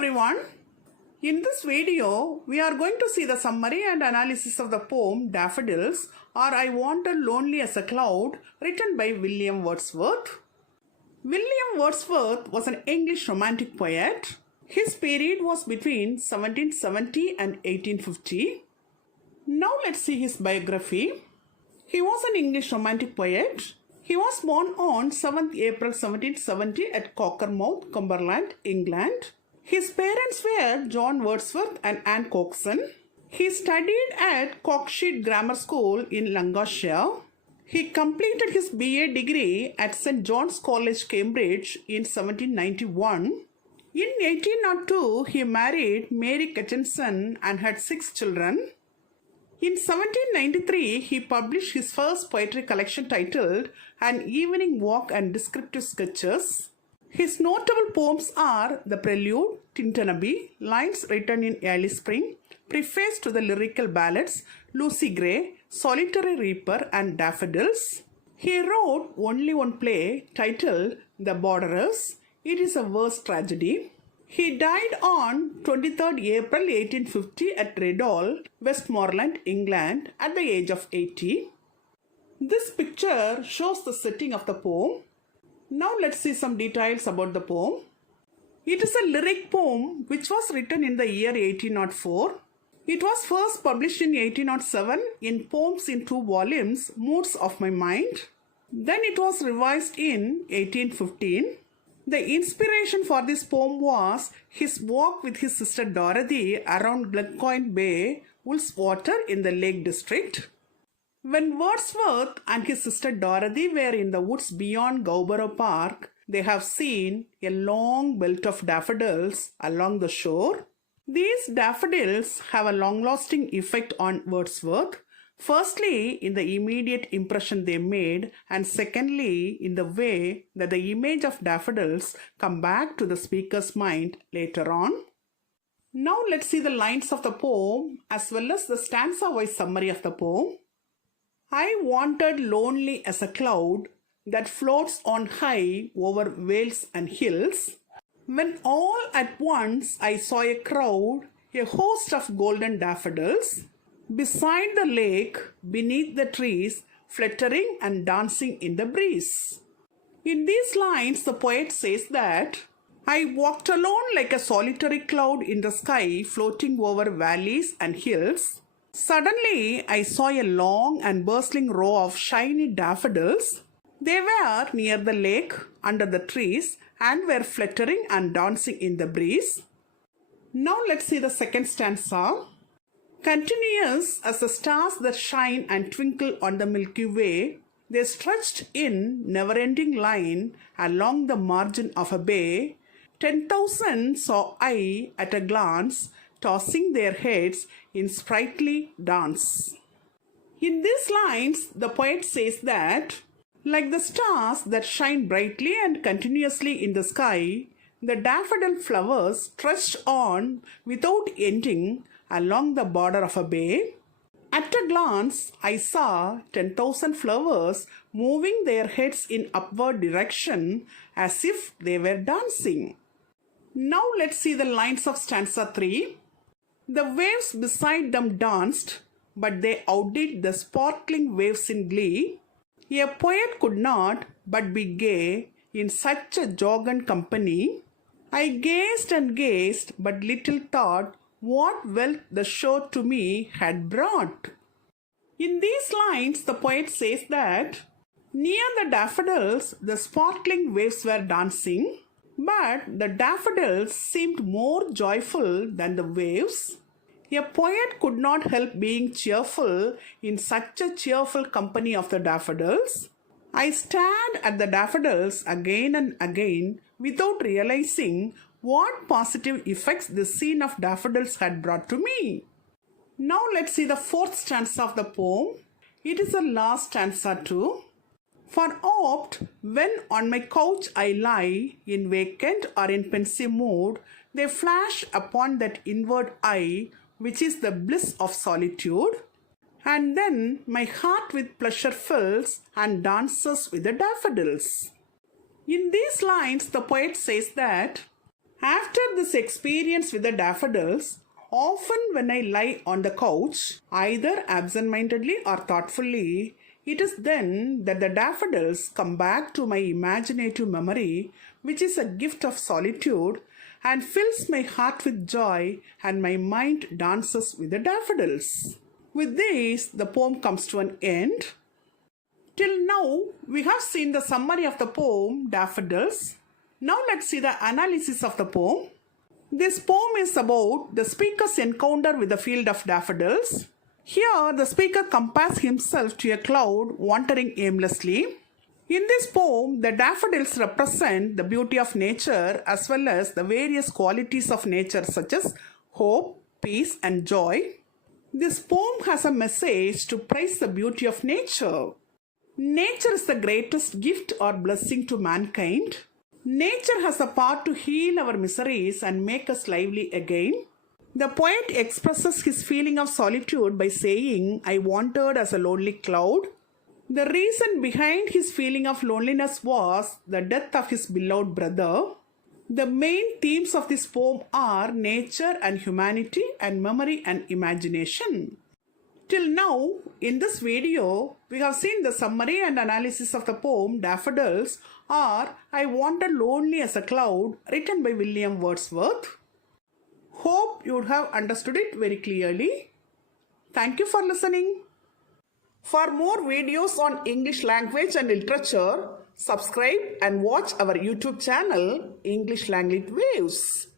everyone. In this video, we are going to see the summary and analysis of the poem Daffodils or I Wandered Lonely as a Cloud written by William Wordsworth. William Wordsworth was an English romantic poet. His period was between 1770 and 1850. Now let's see his biography. He was an English romantic poet. He was born on 7th April 1770 at Cockermouth, Cumberland, England. His parents were John Wordsworth and Anne Coxon. He studied at Cockshede Grammar School in Lancashire. He completed his BA degree at St. John's College, Cambridge in 1791. In 1802, he married Mary Catchinson and had 6 children. In 1793, he published his first poetry collection titled An Evening Walk and Descriptive Sketches. His notable poems are The Prelude, Tintinabee, Lines Written in Early Spring, Preface to the Lyrical Ballads, Lucy Gray, Solitary Reaper, and Daffodils. He wrote only one play titled The Borderers. It is a verse tragedy. He died on 23rd April 1850 at Redall, Westmoreland, England, at the age of 80. This picture shows the setting of the poem. Now let's see some details about the poem. It is a lyric poem which was written in the year 1804. It was first published in 1807 in Poems in 2 volumes, Moods of My Mind. Then it was revised in 1815. The inspiration for this poem was his walk with his sister Dorothy around Glencoyne Bay, Woolswater in the Lake District. When Wordsworth and his sister Dorothy were in the woods beyond Gowborough Park, they have seen a long belt of daffodils along the shore. These daffodils have a long-lasting effect on Wordsworth. Firstly, in the immediate impression they made, and secondly, in the way that the image of daffodils come back to the speaker's mind later on. Now let's see the lines of the poem as well as the stanza-wise summary of the poem. I wandered lonely as a cloud that floats on high over vales and hills, when all at once I saw a crowd, a host of golden daffodils, beside the lake, beneath the trees, fluttering and dancing in the breeze. In these lines, the poet says that, I walked alone like a solitary cloud in the sky, floating over valleys and hills. Suddenly, I saw a long and bustling row of shiny daffodils. They were near the lake, under the trees, and were fluttering and dancing in the breeze. Now let's see the second stanza. Continuous as the stars that shine and twinkle on the Milky Way, they stretched in never-ending line along the margin of a bay. 10,000 saw I at a glance, tossing their heads in sprightly dance. In these lines, the poet says that, like the stars that shine brightly and continuously in the sky, the daffodil flowers stretched on without ending along the border of a bay. At a glance, I saw 10,000 flowers moving their heads in upward direction as if they were dancing. Now let's see the lines of stanza 3. The waves beside them danced, but they outdid the sparkling waves in glee. A poet could not but be gay in such a jocund company. I gazed and gazed, but little thought what wealth the show to me had brought. In these lines, the poet says that near the daffodils, the sparkling waves were dancing, but the daffodils seemed more joyful than the waves. A poet could not help being cheerful in such a cheerful company of the daffodils. I stared at the daffodils again and again without realizing what positive effects the scene of daffodils had brought to me. Now let's see the fourth stanza of the poem. It is the last stanza too. For oft, when on my couch I lie, in vacant or in pensive mood, they flash upon that inward eye, which is the bliss of solitude. And then my heart with pleasure fills and dances with the daffodils. In these lines, the poet says that after this experience with the daffodils. Often, when I lie on the couch, either absent-mindedly or thoughtfully, it is then that the daffodils come back to my imaginative memory, which is a gift of solitude and fills my heart with joy, and my mind dances with the daffodils. With this, the poem comes to an end. Till now, we have seen the summary of the poem Daffodils. Now let's see the analysis of the poem. This poem is about the speaker's encounter with the field of daffodils. Here, the speaker compares himself to a cloud wandering aimlessly. In this poem, the daffodils represent the beauty of nature as well as the various qualities of nature such as hope, peace, and joy. This poem has a message to praise the beauty of nature. Nature is the greatest gift or blessing to mankind. Nature has a power to heal our miseries and make us lively again. The poet expresses his feeling of solitude by saying, I wandered as a lonely cloud. The reason behind his feeling of loneliness was the death of his beloved brother. The main themes of this poem are nature and humanity and memory and imagination. Till now, in this video, we have seen the summary and analysis of the poem Daffodils or I Wandered Lonely as a Cloud, written by William Wordsworth. Hope you would have understood it very clearly. Thank you for listening. For more videos on English language and literature, subscribe and watch our YouTube channel English Language Waves.